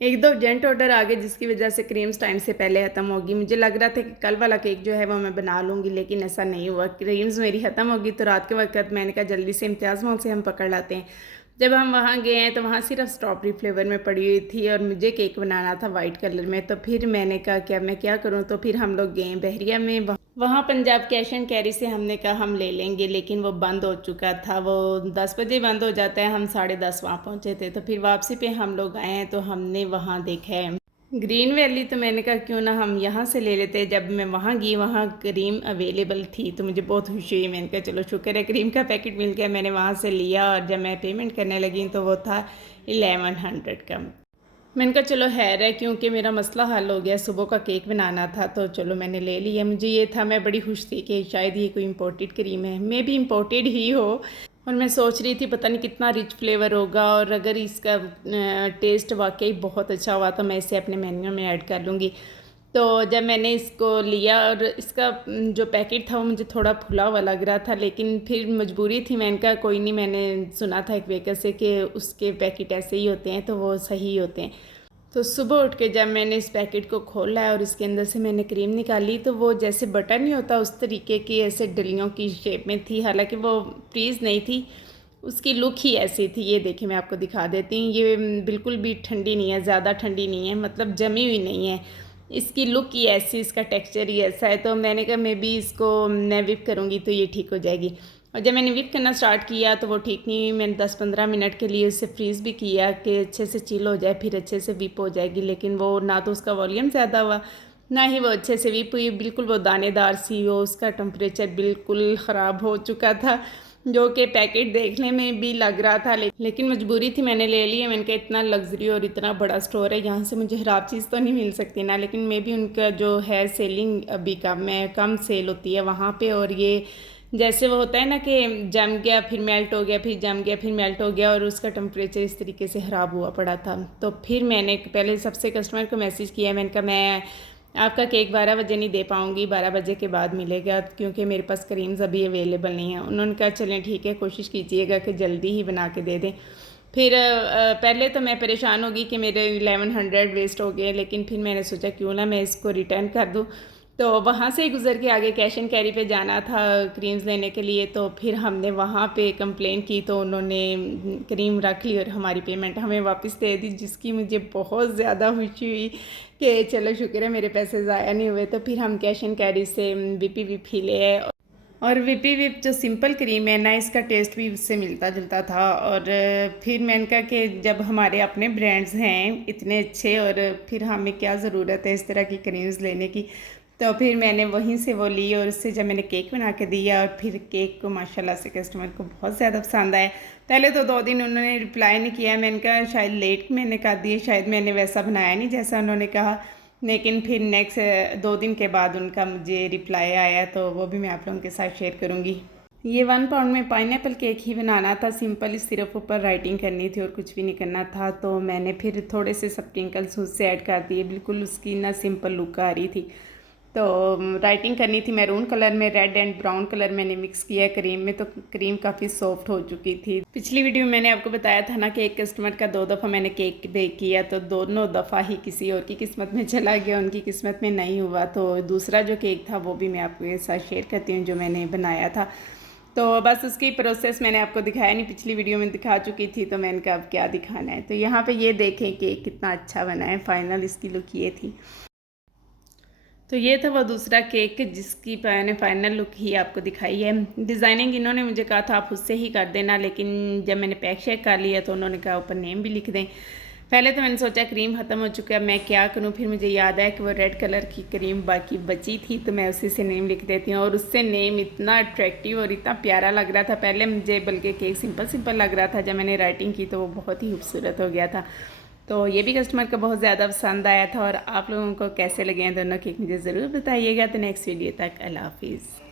एक दो urgent order आ गए जिसकी वजह से क्रीम्स टाइम से पहले ख़त्म होगी। मुझे लग रहा था कि कल वाला केक जो है वो मैं बना लूँगी, लेकिन ऐसा नहीं हुआ। क्रीम्स मेरी ख़त्म होगी तो रात के वक़्त मैंने कहा जल्दी से इम्तियाज़ मॉल से हम पकड़ लाते हैं। जब हम वहाँ गए हैं तो वहाँ सिर्फ स्ट्रॉबेरी फ्लेवर में पड़ी हुई थी और मुझे केक बनाना था वाइट कलर में। तो फिर मैंने कहा कि अब मैं क्या करूँ, तो फिर हम लोग गए बहरिया में। वहाँ पंजाब कैश एंड कैरी से हमने कहा हम ले लेंगे, लेकिन वो बंद हो चुका था। वो 10 बजे बंद हो जाता है, हम 10:30 वहाँ पहुँचे थे। तो फिर वापसी पे हम लोग आए हैं तो हमने वहाँ देखा है ग्रीन वैली। तो मैंने कहा क्यों ना हम यहाँ से ले लेते। जब मैं वहाँ गई वहाँ क्रीम अवेलेबल थी तो मुझे बहुत खुशी हुई। मैंने कहा चलो शुक्र है क्रीम का पैकेट मिल गया। मैंने वहाँ से लिया और जब मैं पेमेंट करने लगी तो वो था 1100 का। मैंने कहा चलो हैर है, क्योंकि मेरा मसला हल हो गया। सुबह का केक बनाना था तो चलो मैंने ले लिया। मुझे ये था, मैं बड़ी खुश थी कि शायद ये कोई इम्पोर्टेड क्रीम है, मे भी इम्पोर्टेड ही हो। और मैं सोच रही थी पता नहीं कितना रिच फ्लेवर होगा, और अगर इसका टेस्ट वाकई बहुत अच्छा हुआ तो मैं इसे अपने मेन्यू में ऐड कर लूँगी। तो जब मैंने इसको लिया और इसका जो पैकेट था वो मुझे थोड़ा फुला हुआ लग रहा था, लेकिन फिर मजबूरी थी। मैंने कहा कोई नहीं, मैंने सुना था एक बेकर से कि उसके पैकेट ऐसे ही होते हैं तो वो सही होते हैं। तो सुबह उठ के जब मैंने इस पैकेट को खोला है और इसके अंदर से मैंने क्रीम निकाली तो वो जैसे बटर नहीं होता उस तरीके की ऐसे डलियों की शेप में थी। हालांकि वो फ्रीज़ नहीं थी, उसकी लुक ही ऐसी थी। ये देखिए मैं आपको दिखा देती हूँ। ये बिल्कुल भी ठंडी नहीं है, ज़्यादा ठंडी नहीं है, मतलब जमी हुई नहीं है। इसकी लुक ही ऐसी, इसका टेक्सचर ही ऐसा है। तो मैंने कहा मैं भी इसको मैं विप करूँगी तो ये ठीक हो जाएगी। और जब मैंने विप करना स्टार्ट किया तो वो ठीक नहीं हुई। मैंने 10-15 मिनट के लिए उसे फ्रीज़ भी किया कि अच्छे से चिल हो जाए, फिर अच्छे से विप हो जाएगी। लेकिन वो ना तो उसका वॉल्यूम ज़्यादा हुआ, ना ही वो अच्छे से विप हुई। बिल्कुल वो दानेदार सी हो, उसका टेम्परेचर बिल्कुल ख़राब हो चुका था, जो कि पैकेट देखने में भी लग रहा था। लेकिन मजबूरी थी, मैंने ले लिया। मैंने कहा इतना लग्जरी और इतना बड़ा स्टोर है, यहाँ से मुझे ख़राब चीज़ तो नहीं मिल सकती ना। लेकिन मे भी उनका जो है सेलिंग अभी कम सेल होती है वहाँ पे। और ये जैसे वो होता है ना कि जम गया फिर मेल्ट हो गया, फिर जम गया फिर मेल्ट हो गया, और उसका टेम्परेचर इस तरीके से ख़राब हुआ पड़ा था। तो फिर मैंने पहले सबसे कस्टमर को मैसेज किया। मैंने कहा मैं आपका केक 12 बजे नहीं दे पाऊँगी, 12 बजे के बाद मिलेगा, क्योंकि मेरे पास क्रीम्स अभी अवेलेबल नहीं है। उन्होंने कहा चलें ठीक है, कोशिश कीजिएगा कि जल्दी ही बना के दे दें। फिर पहले तो मैं परेशान होगी कि मेरे 1100 वेस्ट हो गए, लेकिन फिर मैंने सोचा क्यों ना मैं इसको रिटर्न कर दूँ। तो वहाँ से गुज़र के आगे कैश एंड कैरी पे जाना था क्रीम्स लेने के लिए। तो फिर हमने वहाँ पे कंप्लेन की तो उन्होंने क्रीम रख ली और हमारी पेमेंट हमें वापस दे दी, जिसकी मुझे बहुत ज़्यादा खुशी हुई कि चलो शुक्र है मेरे पैसे ज़ाया नहीं हुए। तो फिर हम कैश एंड कैरी से वीपी विप ही ले आए। और वीपी विप जो सिंपल क्रीम है ना, इसका टेस्ट भी उससे मिलता जुलता था। और फिर मैंने कहा कि जब हमारे अपने ब्रांड्स हैं इतने अच्छे, और फिर हमें क्या ज़रूरत है इस तरह की क्रीम्स लेने की। तो फिर मैंने वहीं से वो ली और उससे जब मैंने केक बना के दिया, और फिर केक को माशाल्लाह से कस्टमर को बहुत ज़्यादा पसंद आया। पहले तो 2 दिन उन्होंने रिप्लाई नहीं किया। मैंने कहा शायद लेट मैंने कर दिए, शायद मैंने वैसा बनाया नहीं जैसा उन्होंने कहा। लेकिन फिर नेक्स्ट 2 दिन के बाद उनका मुझे रिप्लाई आया, तो वो भी मैं आप लोगों के साथ शेयर करूँगी। ये 1 पाउंड में पाइनएप्पल केक ही बनाना था, सिंपल सिर्फ ऊपर राइटिंग करनी थी और कुछ भी नहीं करना था। तो मैंने फिर थोड़े से स्प्रिंकल्स उससे ऐड कर दिए, बिल्कुल उसकी ना सिंपल लुक आ रही थी। तो राइटिंग करनी थी मैरून कलर में, रेड एंड ब्राउन कलर मैंने मिक्स किया क्रीम में, तो क्रीम काफ़ी सॉफ्ट हो चुकी थी। पिछली वीडियो में मैंने आपको बताया था ना कि एक कस्टमर का 2 दफ़ा मैंने केक बेक किया, तो दोनों दफ़ा ही किसी और की किस्मत में चला गया, उनकी किस्मत में नहीं हुआ। तो दूसरा जो केक था वो भी मैं आपके साथ शेयर करती हूँ जो मैंने बनाया था। तो बस उसकी प्रोसेस मैंने आपको दिखाया नहीं, पिछली वीडियो में दिखा चुकी थी, तो मैंने कहा अब क्या दिखाना है। तो यहाँ पे ये देखें केक कितना अच्छा बना है, फाइनल इसकी लुक ये थी। तो ये था वो दूसरा केक जिसकी मैंने फाइनल लुक ही आपको दिखाई है। डिज़ाइनिंग इन्होंने मुझे कहा था आप उससे ही कर देना, लेकिन जब मैंने पैक शेक कर लिया तो उन्होंने कहा ऊपर नेम भी लिख दें। पहले तो मैंने सोचा क्रीम ख़त्म हो चुका है, मैं क्या करूं। फिर मुझे याद आया कि वो रेड कलर की क्रीम बाकी बची थी, तो मैं उसी से नेम लिख देती हूँ। और उससे नेम इतना अट्रैक्टिव और इतना प्यारा लग रहा था। पहले मुझे बल्कि केक सिंपल सिंपल लग रहा था, जब मैंने राइटिंग की तो वो बहुत ही खूबसूरत हो गया था। तो ये भी कस्टमर को बहुत ज़्यादा पसंद आया था। और आप लोगों को कैसे लगे हैं दोनों केक मुझे ज़रूर बताइएगा। तो नेक्स्ट वीडियो तक अल्लाह हाफिज़।